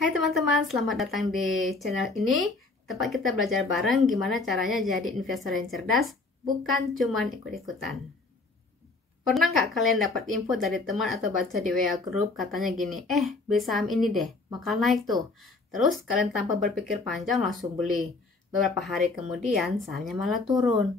Hai teman-teman, selamat datang di channel ini. Tempat kita belajar bareng gimana caranya jadi investor yang cerdas, bukan cuman ikut-ikutan. Pernah nggak kalian dapat info dari teman atau baca di WA group katanya gini, beli saham ini deh, bakal naik tuh. Terus kalian tanpa berpikir panjang langsung beli. Beberapa hari kemudian sahamnya malah turun.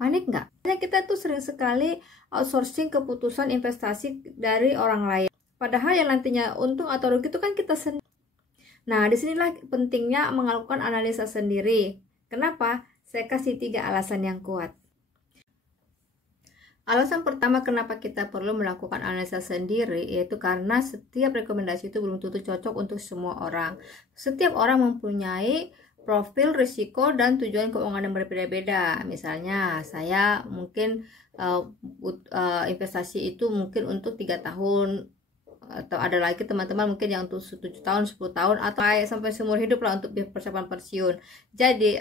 Panik nggak? Kita tuh sering sekali outsourcing keputusan investasi dari orang lain. Padahal yang nantinya untung atau rugi itu kan kita sendiri. Nah, disinilah pentingnya melakukan analisa sendiri. Kenapa? Saya kasih 3 alasan yang kuat. Alasan pertama kenapa kita perlu melakukan analisa sendiri, yaitu karena setiap rekomendasi itu belum tentu cocok untuk semua orang. Setiap orang mempunyai profil risiko dan tujuan keuangan yang berbeda-beda. Misalnya, saya mungkin investasi itu mungkin untuk 3 tahun, atau ada lagi teman-teman mungkin yang untuk 7 tahun, 10 tahun, atau sampai seumur hidup lah untuk persiapan pensiun. Jadi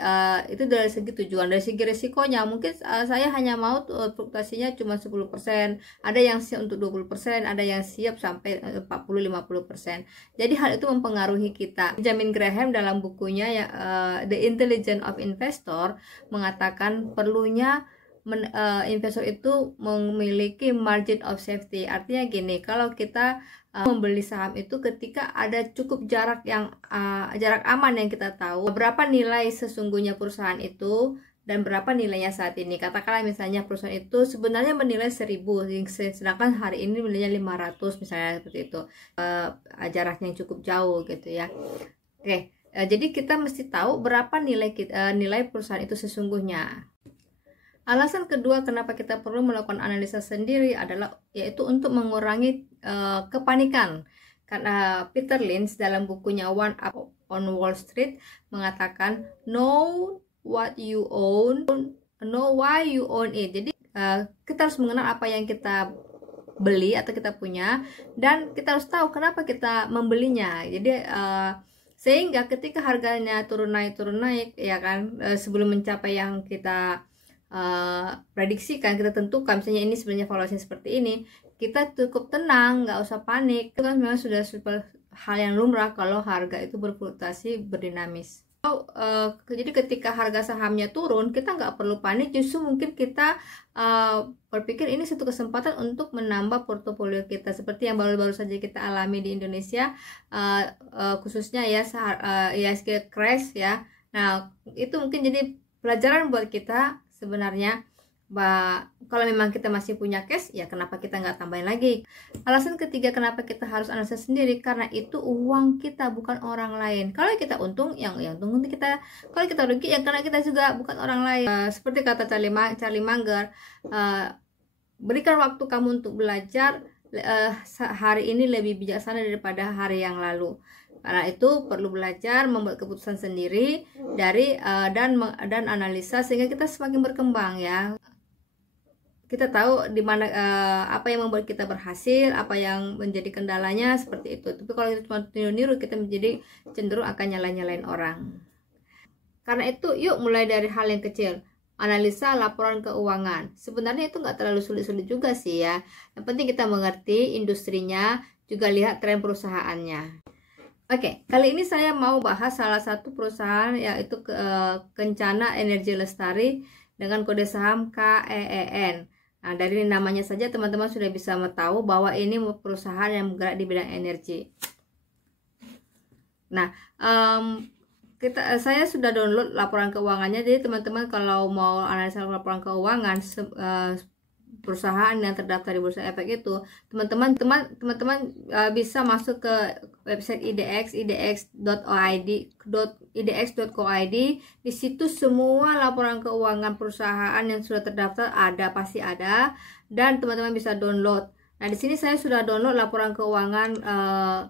itu dari segi tujuan. Dari segi risikonya mungkin saya hanya mau fluktuasinya cuma 10%, ada yang siap untuk 20%, ada yang siap sampai 40-50%. Jadi hal itu mempengaruhi kita. Benjamin Graham dalam bukunya The Intelligence of Investor mengatakan perlunya investor itu memiliki margin of safety. Artinya gini, kalau kita membeli saham itu ketika ada cukup jarak aman yang kita tahu berapa nilai sesungguhnya perusahaan itu dan berapa nilainya saat ini. Katakanlah misalnya perusahaan itu sebenarnya menilai 1000, sedangkan hari ini nilainya 500 misalnya, seperti itu. Jaraknya yang cukup jauh gitu ya. Oke, jadi kita mesti tahu berapa nilai perusahaan itu sesungguhnya. Alasan kedua kenapa kita perlu melakukan analisa sendiri adalah yaitu untuk mengurangi kepanikan. Karena Peter Lynch dalam bukunya One Up on Wall Street mengatakan know what you own, know why you own it. Jadi kita harus mengenal apa yang kita beli atau kita punya, dan kita harus tahu kenapa kita membelinya. Jadi sehingga ketika harganya turun naik ya kan, sebelum mencapai yang kita prediksikan, kita tentukan misalnya ini sebenarnya valuasinya seperti ini, kita cukup tenang, nggak usah panik. Itu kan memang sudah super hal yang lumrah kalau harga itu berfluktuasi berdinamis. Jadi ketika harga sahamnya turun, kita nggak perlu panik, justru mungkin kita berpikir ini satu kesempatan untuk menambah portofolio kita, seperti yang baru-baru saja kita alami di Indonesia, khususnya ya IHSG crash ya. Nah, itu mungkin jadi pelajaran buat kita sebenarnya, kalau memang kita masih punya cash, ya kenapa kita nggak tambahin lagi. Alasan ketiga kenapa kita harus analisa sendiri, karena itu uang kita, bukan orang lain. Kalau kita untung, yang untung kita. Kalau kita rugi, yang karena kita juga, bukan orang lain. Seperti kata Charlie Munger, berikan waktu kamu untuk belajar, hari ini lebih bijaksana daripada hari yang lalu. Karena itu perlu belajar membuat keputusan sendiri dan analisa, sehingga kita semakin berkembang ya. Kita tahu di mana apa yang membuat kita berhasil, apa yang menjadi kendalanya, seperti itu. Tapi kalau kita cuma niru-niru, kita menjadi cenderung akan nyalain orang. Karena itu yuk mulai dari hal yang kecil. Analisa laporan keuangan. Sebenarnya itu nggak terlalu sulit-sulit juga sih ya. Yang penting kita mengerti industrinya, juga lihat tren perusahaannya. Oke, kali ini saya mau bahas salah satu perusahaan, yaitu Kencana Energi Lestari dengan kode saham KEEN. Nah, dari namanya saja teman-teman sudah bisa tahu bahwa ini perusahaan yang bergerak di bidang energi. Nah, saya sudah download laporan keuangannya. Jadi teman-teman kalau mau analisa laporan keuangan perusahaan yang terdaftar di Bursa Efek itu, teman-teman bisa masuk ke website idx.co.id. Di situ semua laporan keuangan perusahaan yang sudah terdaftar pasti ada, dan teman-teman bisa download. Nah, di sini saya sudah download laporan keuangan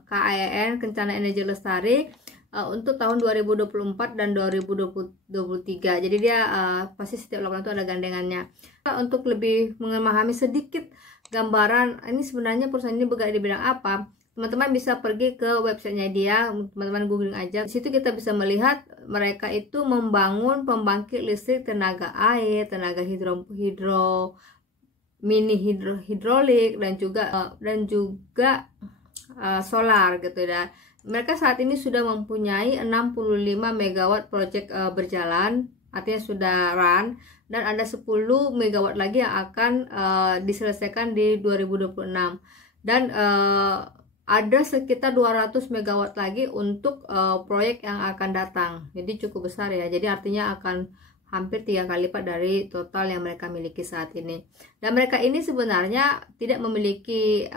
KEEN, Kencana Energi Lestari, untuk tahun 2024 dan 2023. Jadi dia pasti setiap laporan itu ada gandengannya. Untuk lebih memahami sedikit gambaran ini sebenarnya perusahaan ini bergerak di bidang apa, teman-teman bisa pergi ke websitenya dia, teman-teman googling aja. Di situ kita bisa melihat mereka itu membangun pembangkit listrik tenaga air, tenaga hidrolik, dan juga solar gitu ya. Mereka saat ini sudah mempunyai 65 megawatt project berjalan, artinya sudah run, dan ada 10 megawatt lagi yang akan diselesaikan di 2026, dan ada sekitar 200 megawatt lagi untuk proyek yang akan datang. Jadi cukup besar ya, jadi artinya akan hampir 3 kali lipat dari total yang mereka miliki saat ini. Dan mereka ini sebenarnya tidak memiliki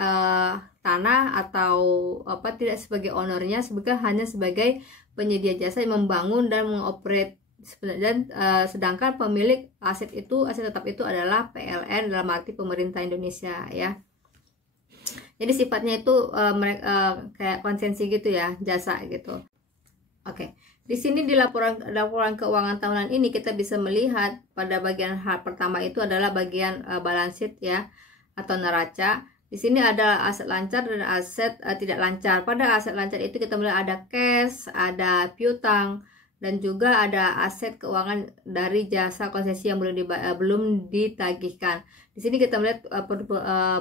tanah atau tidak sebagai ownernya, hanya sebagai penyedia jasa yang membangun dan mengoperate. Dan sedangkan pemilik aset tetap itu adalah PLN, dalam arti pemerintah Indonesia ya. Jadi sifatnya itu mereka kayak konsensi gitu ya, jasa gitu. Oke. Di sini di laporan keuangan tahunan ini kita bisa melihat pada bagian hal pertama itu adalah bagian balance sheet ya, atau neraca. Di sini ada aset lancar dan aset tidak lancar. Pada aset lancar itu kita melihat ada cash, ada piutang, dan juga ada aset keuangan dari jasa konsesi yang belum ditagihkan. Di sini kita melihat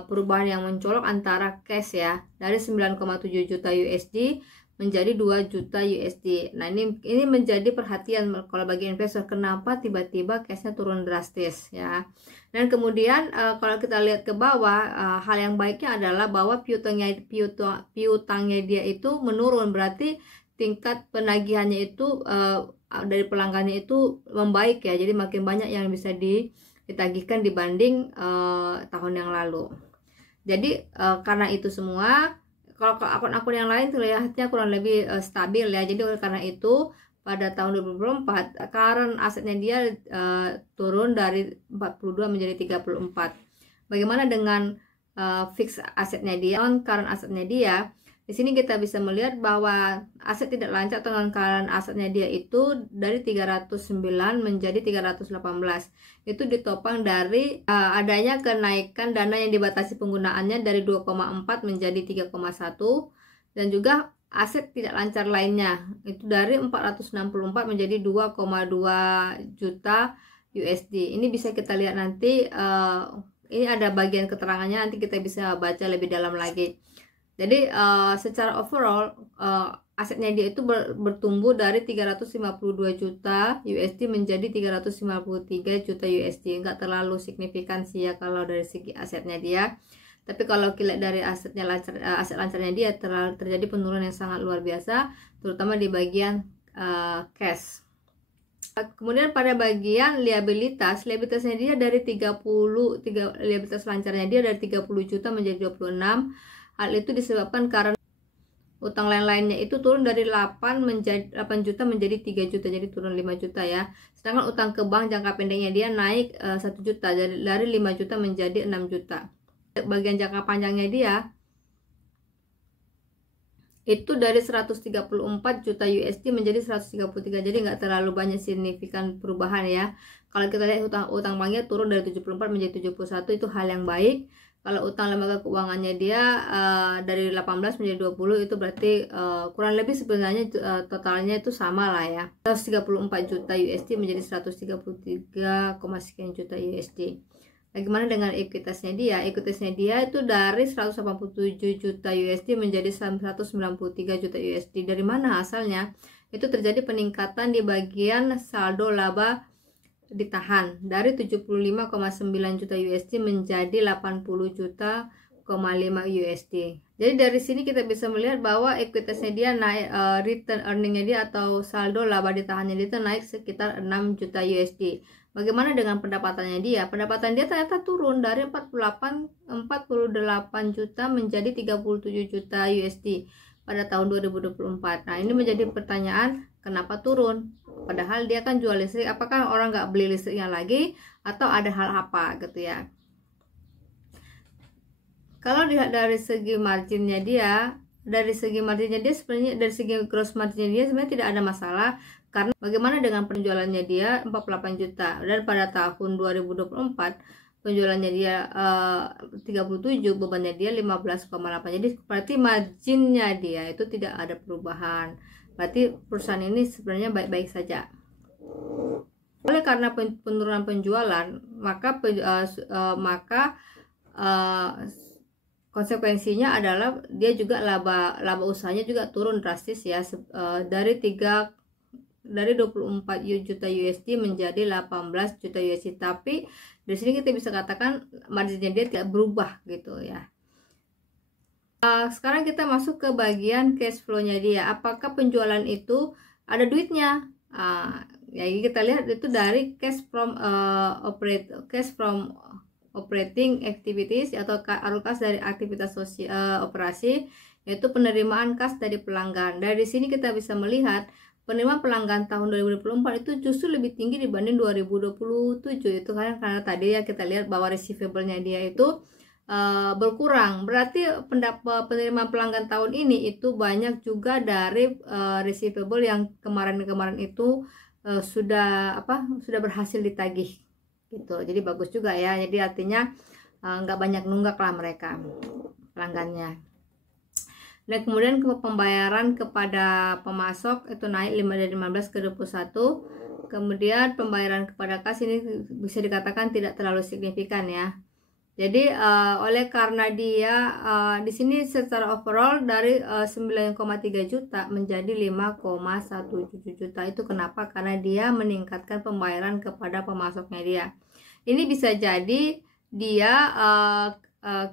perubahan yang mencolok antara cash ya, dari 9,7 juta USD menjadi 2 juta USD. Nah, ini menjadi perhatian kalau bagi investor, kenapa tiba-tiba cashnya turun drastis ya. Dan kemudian kalau kita lihat ke bawah, hal yang baiknya adalah bahwa piutangnya dia itu menurun, berarti tingkat penagihannya itu dari pelanggannya itu membaik ya. Jadi makin banyak yang bisa ditagihkan dibanding tahun yang lalu. Jadi karena itu semua, kalau ke akun-akun yang lain terlihatnya kurang lebih stabil ya. Jadi karena itu pada tahun 2024 current asetnya dia turun dari 42 menjadi 34. Bagaimana dengan fixed asetnya dia, non current asetnya dia? Di sini kita bisa melihat bahwa aset tidak lancar atau non current asetnya dia itu dari 309 menjadi 318. Itu ditopang dari adanya kenaikan dana yang dibatasi penggunaannya dari 2,4 menjadi 3,1, dan juga aset tidak lancar lainnya itu dari 464 menjadi 2,2 juta USD. Ini bisa kita lihat nanti, ini ada bagian keterangannya, nanti kita bisa baca lebih dalam lagi. Jadi secara overall asetnya dia itu bertumbuh dari 352 juta USD menjadi 353 juta USD. Enggak terlalu signifikan sih ya kalau dari segi asetnya dia. Tapi kalau kita lihat dari aset lancarnya dia terjadi penurunan yang sangat luar biasa, terutama di bagian cash. Kemudian pada bagian liabilitasnya dia dari liabilitas lancarnya dia dari 30 juta menjadi 26. Hal itu disebabkan karena utang lain-lainnya itu turun dari 8 juta menjadi 3 juta, jadi turun 5 juta ya. Sedangkan utang ke bank jangka pendeknya dia naik 1 juta, dari 5 juta menjadi 6 juta. Bagian jangka panjangnya dia itu dari 134 juta USD menjadi 133, jadi nggak terlalu banyak signifikan perubahan ya. Kalau kita lihat utang banknya turun dari 74 menjadi 71, itu hal yang baik. Kalau utang lembaga keuangannya dia dari 18 menjadi 20, itu berarti kurang lebih sebenarnya totalnya itu sama lah ya. 134 juta USD menjadi 133, sekian juta USD. Bagaimana dengan ekuitasnya dia? Ekuitasnya dia itu dari 187 juta USD menjadi 193 juta USD. Dari mana asalnya? Itu terjadi peningkatan di bagian saldo laba ditahan dari 75,9 juta USD menjadi 80 juta 5 USD. Jadi dari sini kita bisa melihat bahwa ekuitasnya dia naik, return earningnya dia atau saldo laba ditahannya dia naik sekitar 6 juta USD. Bagaimana dengan pendapatannya dia? Pendapatan dia ternyata turun dari 48 juta menjadi 37 juta USD pada tahun 2024. Nah, ini menjadi pertanyaan, kenapa turun? Padahal dia kan jual listrik, apakah orang nggak beli listriknya lagi atau ada hal apa gitu ya? Kalau dilihat dari segi marginnya dia, sebenarnya dari segi gross marginnya dia sebenarnya tidak ada masalah, karena bagaimana dengan penjualannya dia 48 juta, dan pada tahun 2024 penjualannya dia 37, bebannya dia 15,8. Jadi berarti marginnya dia itu tidak ada perubahan. Berarti perusahaan ini sebenarnya baik-baik saja. Oleh karena penurunan penjualan, maka konsekuensinya adalah dia juga laba usahanya juga turun drastis ya, dari 24 juta USD menjadi 18 juta USD. Tapi di sini kita bisa katakan marginnya dia tidak berubah gitu ya. Sekarang kita masuk ke bagian cash flow-nya dia. Apakah penjualan itu ada duitnya? Ya kita lihat itu dari cash from operating activities atau kas dari aktivitas operasi, yaitu penerimaan kas dari pelanggan. Dari sini kita bisa melihat penerimaan pelanggan tahun 2024 itu justru lebih tinggi dibanding 2027. Itu karena tadi ya kita lihat bahwa receivable-nya dia itu berkurang. Berarti penerimaan pelanggan tahun ini itu banyak juga dari receivable yang kemarin-kemarin itu sudah berhasil ditagih gitu. Jadi bagus juga ya. Jadi artinya nggak banyak nunggak lah mereka pelanggannya. Dan kemudian ke pembayaran kepada pemasok itu naik dari 15 ke 21. Kemudian pembayaran kepada kas ini bisa dikatakan tidak terlalu signifikan ya. Jadi oleh karena dia di sini secara overall dari 9,3 juta menjadi 5,17 juta. Itu kenapa? Karena dia meningkatkan pembayaran kepada pemasoknya dia. Ini bisa jadi dia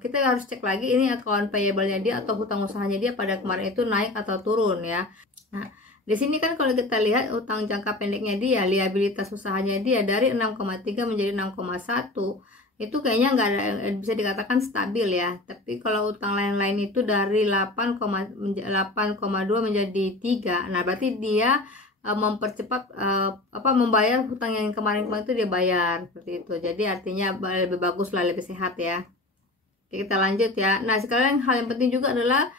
kita harus cek lagi ini account payable-nya dia atau hutang usahanya dia pada kemarin itu naik atau turun ya. Nah, di sini kan kalau kita lihat utang jangka pendeknya dia, liabilitas usahanya dia dari 6,3 menjadi 6,1. Itu kayaknya nggak ada, bisa dikatakan stabil ya. Tapi kalau utang lain-lain itu dari 8,2 menjadi 3. Nah, berarti dia mempercepat membayar hutang yang kemarin-kemarin itu dia bayar seperti itu. Jadi artinya lebih bagus lah, lebih sehat ya. Oke, kita lanjut ya. Nah, sekarang hal yang penting juga adalah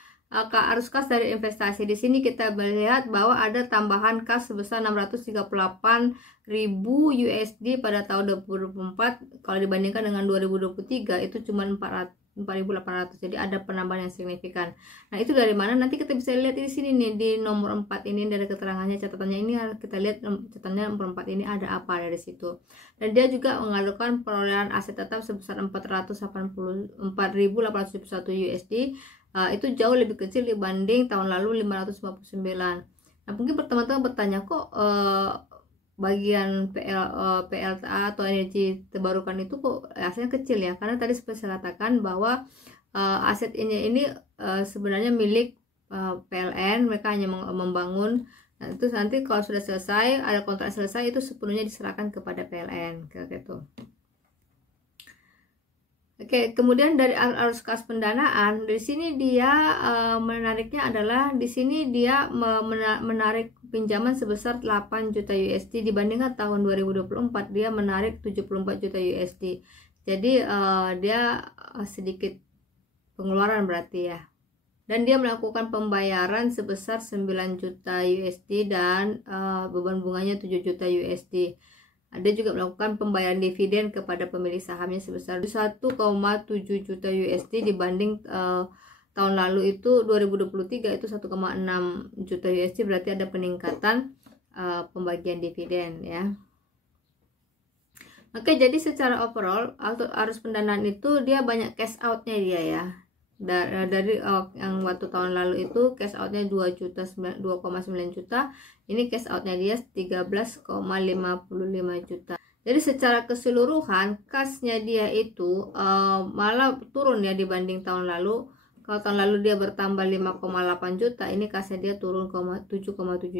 arus kas dari investasi. Di sini kita melihat bahwa ada tambahan kas sebesar 638.000 USD pada tahun 2024. Kalau dibandingkan dengan 2023 itu cuma 4.800. Jadi ada penambahan yang signifikan. Nah, itu dari mana? Nanti kita bisa lihat di sini nih di nomor 4 ini dari keterangannya, catatannya ini kita lihat catatannya nomor 4 ini ada apa dari situ. Dan dia juga mengalukan perolehan aset tetap sebesar 484.871 USD. Itu jauh lebih kecil dibanding tahun lalu 559. Nah, mungkin teman-teman bertanya kok bagian PLTA atau energi terbarukan itu kok asetnya kecil ya? Karena tadi seperti saya katakan bahwa aset ini sebenarnya milik PLN, mereka hanya membangun. Nah, itu nanti kalau sudah selesai, ada kontrak selesai, itu sepenuhnya diserahkan kepada PLN kayak gitu. Oke, kemudian dari arus kas pendanaan, di sini dia menariknya adalah di sini dia menarik pinjaman sebesar 8 juta USD dibandingkan tahun 2024 dia menarik 74 juta USD. Jadi dia sedikit pengeluaran berarti ya. Dan dia melakukan pembayaran sebesar 9 juta USD dan beban bunganya 7 juta USD. Ada juga melakukan pembayaran dividen kepada pemilik sahamnya sebesar 1,7 juta USD dibanding tahun lalu itu 2023 itu 1,6 juta USD, berarti ada peningkatan pembagian dividen ya. Oke, jadi secara overall arus pendanaan itu dia banyak cash outnya dia ya. Dari yang waktu tahun lalu itu cash outnya 2,9 juta, ini cash outnya dia 13,55 juta. Jadi secara keseluruhan kasnya dia itu malah turun ya dibanding tahun lalu. Kalau tahun lalu dia bertambah 5,8 juta, ini kasnya dia turun 7,7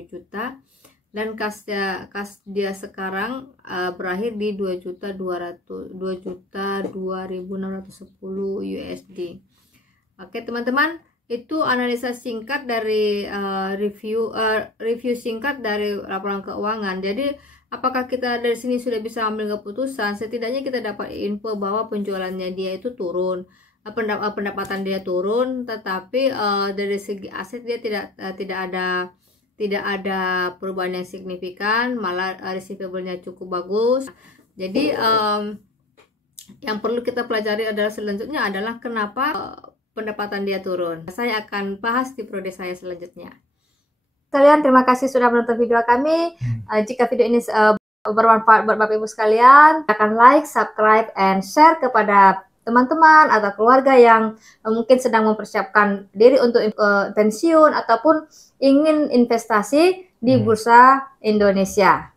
juta. Dan kas dia sekarang berakhir di 2.200.2.610 USD. Oke teman-teman, itu analisa singkat dari review singkat dari laporan keuangan. Jadi apakah kita dari sini sudah bisa ambil keputusan? Setidaknya kita dapat info bahwa penjualannya dia itu turun, pendapatan dia turun, tetapi dari segi aset dia tidak ada perubahan yang signifikan, malah receivable-nya cukup bagus. Jadi yang perlu kita pelajari adalah selanjutnya adalah kenapa pendapatan dia turun. Saya akan bahas di prode saya selanjutnya. Kalian terima kasih sudah menonton video kami. Jika video ini bermanfaat buat Bapak Ibu sekalian, silakan like, subscribe, and share kepada teman-teman atau keluarga yang mungkin sedang mempersiapkan diri untuk pensiun ataupun ingin investasi di bursa Indonesia.